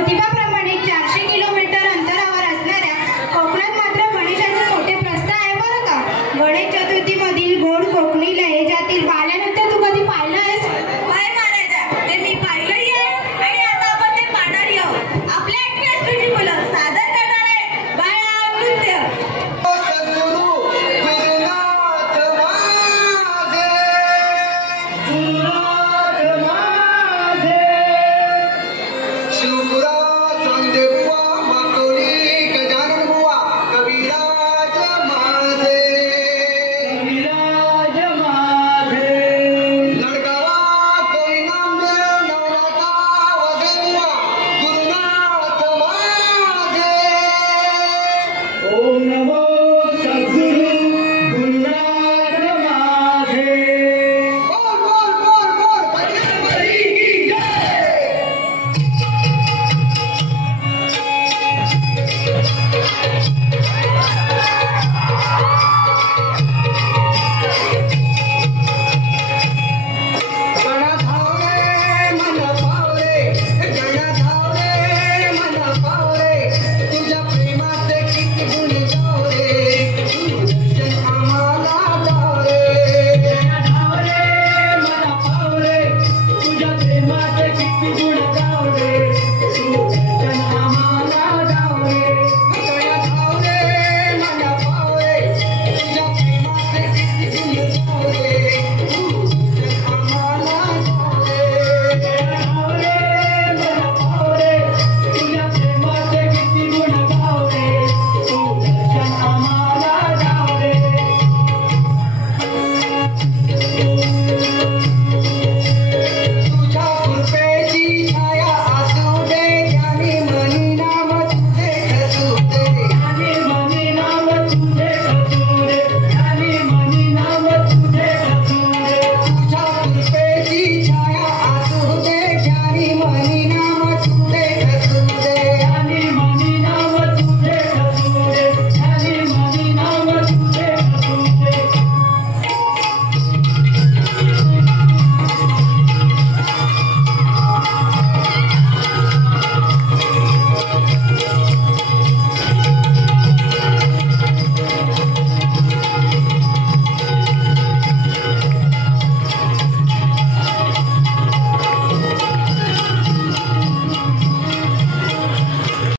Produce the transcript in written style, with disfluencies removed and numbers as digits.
ज्योतिबाप्रमाणे 400 kilometre अंतरावर असणाऱ्या कोकणात मात्र गणेशाचे मोठे प्रस्थ आहे बरं का. गणेश चतुर्थीमधील गोड कोकणी लहेजातील बालनृत्य तू कधी पाहिलं आहेस? काय मारायचं ते मी पाहिलंही आहे आणि आता आपण ते पाहणारही आहोत. आपल्या ऍक्टिव्हिटी मुलं सादर करणार आहे बाळा नृत्य. शिवपुरा चांदे